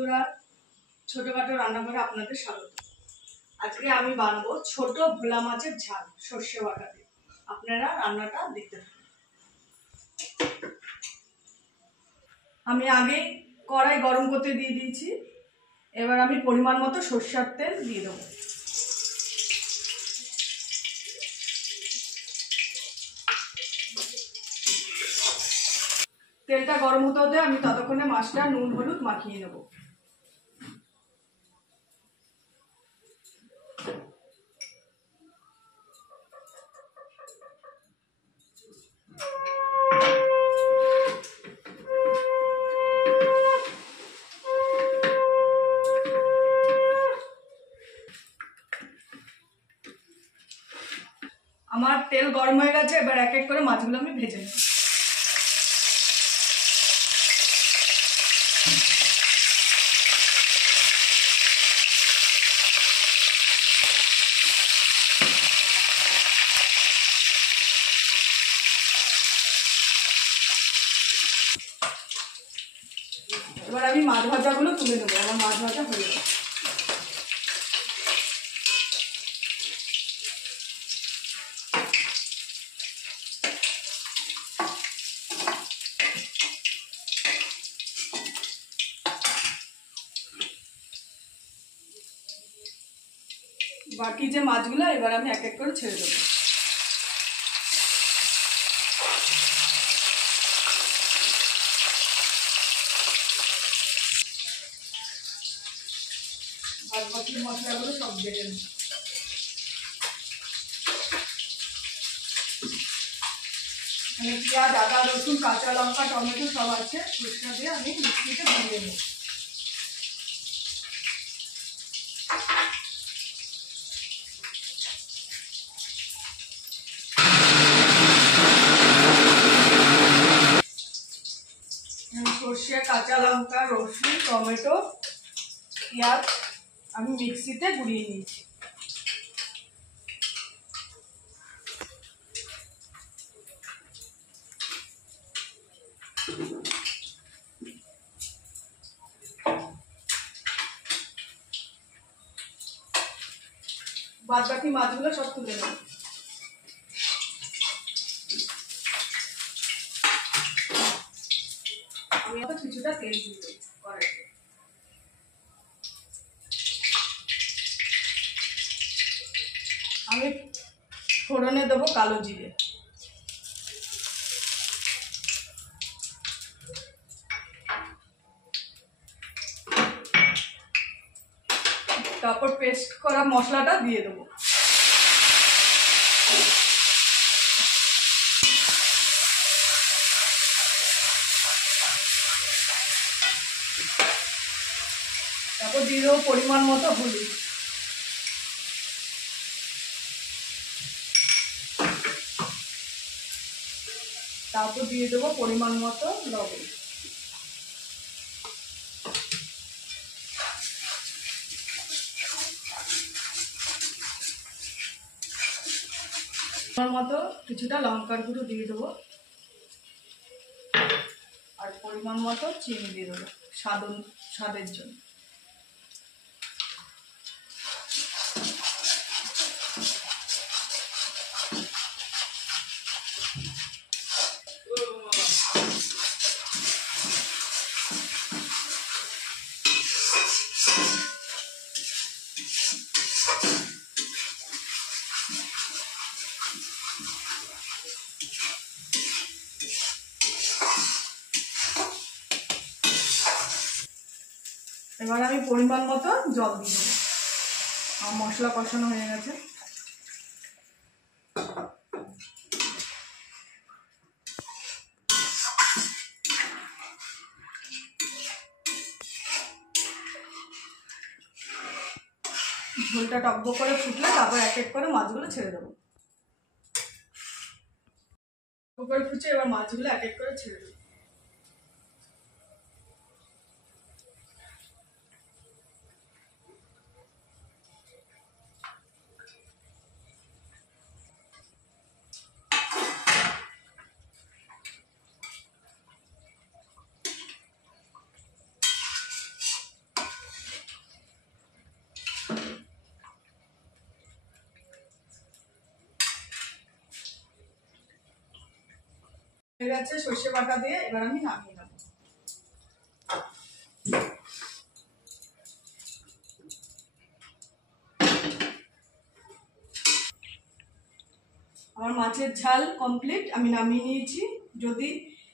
বন্ধুরা, ছোটখাটো রান্নাঘরে আপনাদের স্বাগত। আজকে আমি বানাবো ছোট ভোলা মাছের ঝাল সর্ষে বাটা দিয়ে। আপনারা রান্নাটা দেখতে থাকুন। আমি আগে কড়াই গরম করতে দিয়ে দিয়েছি। এবার আমি পরিমাণ মতো সর্ষের তেল দিয়ে দেবো। তেলটা গরম হতে হতে আমি ততক্ষণে মাছটা নুন হলুদ মাখিয়ে নেব। আমার তেল গরম হয়ে গেছে, এবার এক এক করে মাছগুলো আমি ভেজে নেব। এবার আমি মাছ ভাজাগুলো তুলে নেবো। আমার মাছ ভাজা হয়ে গেছে। বাকি যে মাছগুলো এবার আমি এক এক করে ছেড়ে দেবো। আর বাকি মশলাগুলো সব বেটে নেব। এখানে পেঁয়াজ, আদা, রসুন, কাঁচা লঙ্কা, টমেটো সব আছে। সরষে দিয়ে আমি মিক্সিতে ভেঙে নেব। সর্ষে, কাঁচা লঙ্কা, রসুন, টমেটো, পেঁয়াজ আমি মিক্সিতে গুঁড়িয়ে নিয়েছি। বাদ বাকি মাছগুলো সব তুলে নেব। আমি আবার কিছুটা তেল দিয়ে দেবো কড়াইতে। আমি ফোড়নে দেবো কালো জিরে, তারপর পেস্ট করা মশলাটা দিয়ে দেবো। তারপর দিয়ে দেবো পরিমাণ মতো হলুদ। তারপর দিয়ে দেবো পরিমাণ মতো লবণ। মতো কিছুটা লঙ্কার গুঁড়ো দিয়ে দেবো, আর পরিমাণ মতো চিনি দিয়ে দেবো স্বাদের জন্য। এবার আমি পরিমাণ মতো জল দিয়ে দেবো। আমার মশলা কষানো হয়ে গেছে। ঝোলটা টকবক করে ফুটলে তারপর এক এক করে মাছগুলো ছেড়ে দেবো। করে ফুটছে, এবার মাছগুলো এক এক করে ছেড়ে দেবো। হয়ে গেছে সর্ষে বাটা দিয়ে, এবার আমি নামিয়ে নেব। আমার মাছের ঝাল কমপ্লিট, আমি নামিয়ে নিয়েছি। যদি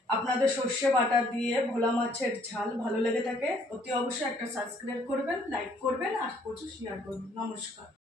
আপনাদের সর্ষে বাটা দিয়ে ভোলা মাছের ঝাল ভালো লেগে থাকে অতি অবশ্যই একটা সাবস্ক্রাইব করবেন, লাইক করবেন আর প্রচুর শেয়ার করবেন। নমস্কার।